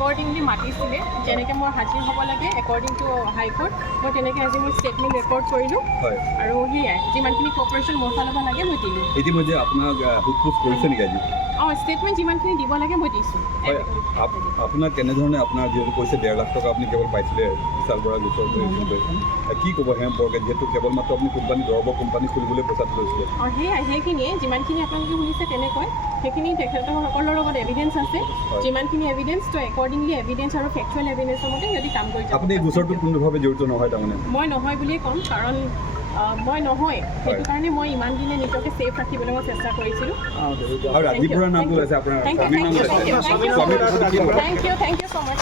accordingly মাতিছিলে যেনেকৈ মই হাজিৰ হ'ব লাগে একৰ্ডিং টু হাইকোৰ্ট মই তেনেকৈ আজি মোৰ ষ্টেটমেণ্ট ৰেকৰ্ড কৰিলোঁ হয় আৰু সেয়াই যিমানখিনি কপাৰেশ্যন মোৰ ফালৰ পৰা লাগে মই দিলোঁ ইতিমধ্যে আপোনাক সোধ কৰিছে নেকি আজি অঁ ষ্টেটমেণ্ট যিমানখিনি দিব লাগে মই দিছোঁ হয় আপোনাক কেনেধৰণে আপোনাৰ যিহেতু কৈছে 1.5 লাখ টকা আপুনি কেৱল পাইছিলে বিশাল বৰা গোচৰ কি ক'ব সেই সম্পৰ্কে যিহেতু কেৱল মাত্ৰ আপুনি কোম্পানী দৰবৰ কোম্পানী খুলিবলৈ পইচাটো লৈছিলে অঁ সেয়াই সেইখিনিয়ে যিমানখিনি আপোনালোকে শুনিছে তেনেকৈ সেইখিনি তেখেতসকলৰ লগত এভিডেঞ্চ আছে যিমানখিনি এভিডেঞ্চ তো একৰ্ডিংলি এভিডেঞ্চ আৰু ফেক্সুৱেল এভিডেঞ্চৰ মতে সিহঁতি কাম কৰি যাব আপুনি এই গোচৰটোত কোনোভাৱে জড়িত নহয় তাৰমানে মই নহয় বুলিয়ে ক'ম কাৰণ মই নহয় সেইটো কাৰণে মই ইমান দিনে নিজকে ছেফ ৰাখিবলৈ মই চেষ্টা কৰিছিলোঁ আৰু ৰাজীৱ বৰাৰ নামটো আছে আপোনাৰ স্বামীৰ নাম থেংক ইউ ছ' মাছ